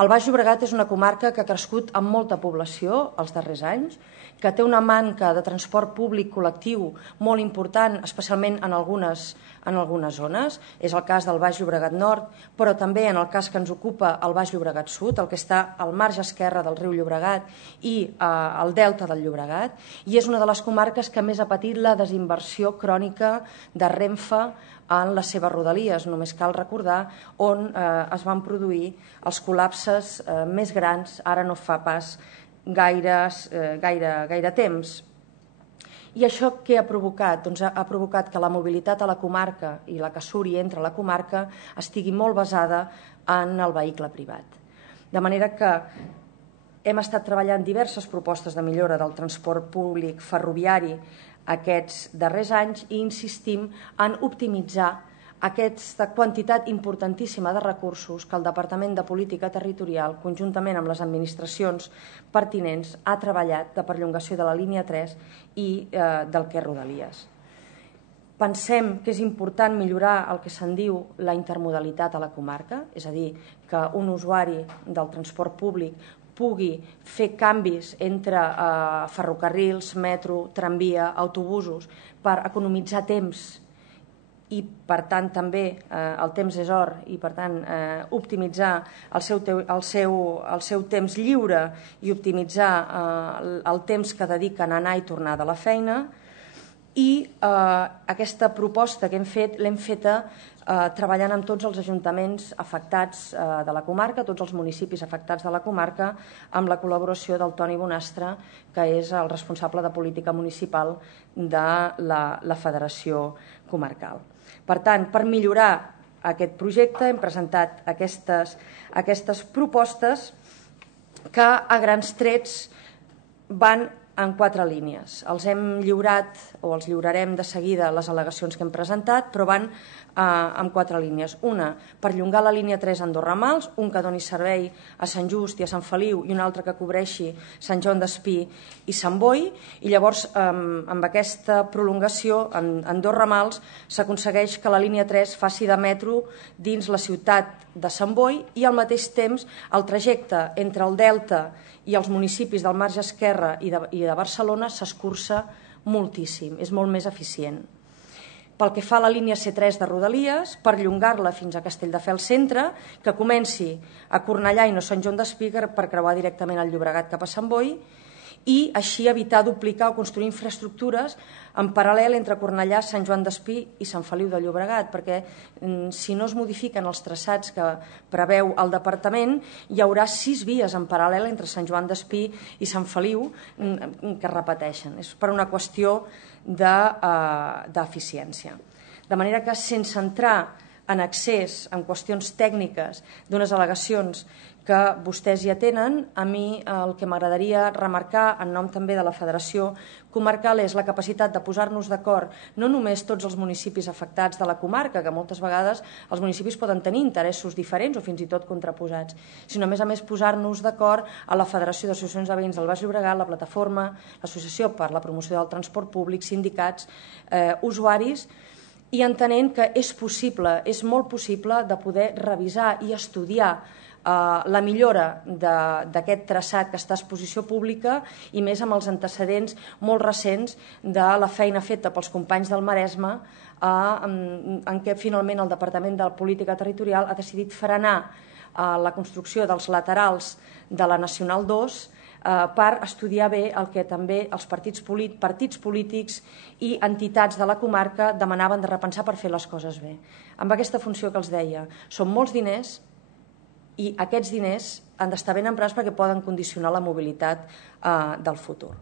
El Baix Llobregat és una comarca que ha crescut amb molta població els darrers anys, que té una manca de transport públic col·lectiu molt important, especialment en algunes zones. És el cas del Baix Llobregat Nord, però també en el cas que ens ocupa el Baix Llobregat Sud, el que està al marge esquerre del riu Llobregat i al delta del Llobregat, i és una de les comarques que més ha patit la desinversió crònica de Renfe en les seves rodalies. Només cal recordar on es van produir els col·lapses més grans, ara no fa pas gaire temps. I això què ha provocat? Doncs ha provocat que la mobilitat a la comarca i la que suri entre la comarca estigui molt basada en el vehicle privat. De manera que hem estat treballant diverses propostes de millora del transport públic ferroviari aquests darrers anys i insistim en optimitzar aquesta quantitat importantíssima de recursos que el Departament de Política Territorial, conjuntament amb les administracions pertinents, ha treballat de perllongació de la línia 3 i del que és Rodalies. Pensem que és important millorar el que se'n diu la intermodalitat a la comarca, és a dir, que un usuari del transport públic pugui fer canvis entre ferrocarrils, metro, tramvia, autobusos, per economitzar temps i per tant també el temps és or i per tant optimitzar el seu temps lliure i optimitzar el temps que dediquen a anar i tornar de la feina. I aquesta proposta que hem fet l'hem feta treballant amb tots els ajuntaments afectats de la comarca, tots els municipis afectats de la comarca, amb la col·laboració del Toni Bonastre, que és el responsable de política municipal de la Federació Comarcal. Per tant, per millorar aquest projecte hem presentat aquestes propostes que a grans trets van en 4 línies. Els hem lliurat o els lliurarem de seguida les al·legacions que hem presentat, però van en 4 línies. Una, perllongar la línia 3 a Andorra-Mals, un que doni servei a Sant Just i a Sant Feliu i un altre que cobreixi Sant Joan d'Espí i Sant Boi, i llavors amb aquesta prolongació a Andorra-Mals s'aconsegueix que la línia 3 faci de metro dins la ciutat de Sant Boi i al mateix temps el trajecte entre el Delta i els municipis del marge esquerre i de Barcelona s'escurça moltíssim, és molt més eficient. Pel que fa a la línia C3 de Rodalies, perllongar-la fins a Castelldefels Centre, que comenci a Cornellà i no Sant Joan d'Espí per creuar directament al Llobregat cap a Sant Boi, i així evitar duplicar o construir infraestructures en paral·lel entre Cornellà, Sant Joan d'Espí i Sant Feliu de Llobregat, perquè si no es modifiquen els traçats que preveu el departament, hi haurà 6 vies en paral·lel entre Sant Joan d'Espí i Sant Feliu que es repeteixen. És per una qüestió d'eficiència. De manera que, sense entrar en accés, en qüestions tècniques d'unes al·legacions que vostès ja tenen, a mi el que m'agradaria remarcar en nom també de la Federació Comarcal és la capacitat de posar-nos d'acord no només tots els municipis afectats de la comarca, que moltes vegades els municipis poden tenir interessos diferents o fins i tot contraposats, sinó a més posar-nos d'acord a la Federació d'Associacions de Veïns del Baix Llobregat, la Plataforma, l'Associació per la Promoció del Transport Públic, sindicats, usuaris, i entenent que és possible, és molt possible de poder revisar i estudiar la millora d'aquest traçat que està a exposició pública i més amb els antecedents molt recents de la feina feta pels companys del Maresme en què finalment el Departament de Política Territorial ha decidit frenar la construcció dels laterals de la Nacional 2 per estudiar bé el que també els partits polítics i entitats de la comarca demanaven de repensar per fer les coses bé. Amb aquesta funció que els deia, són molts diners i aquests diners han d'estar ben emprats perquè poden condicionar la mobilitat del futur.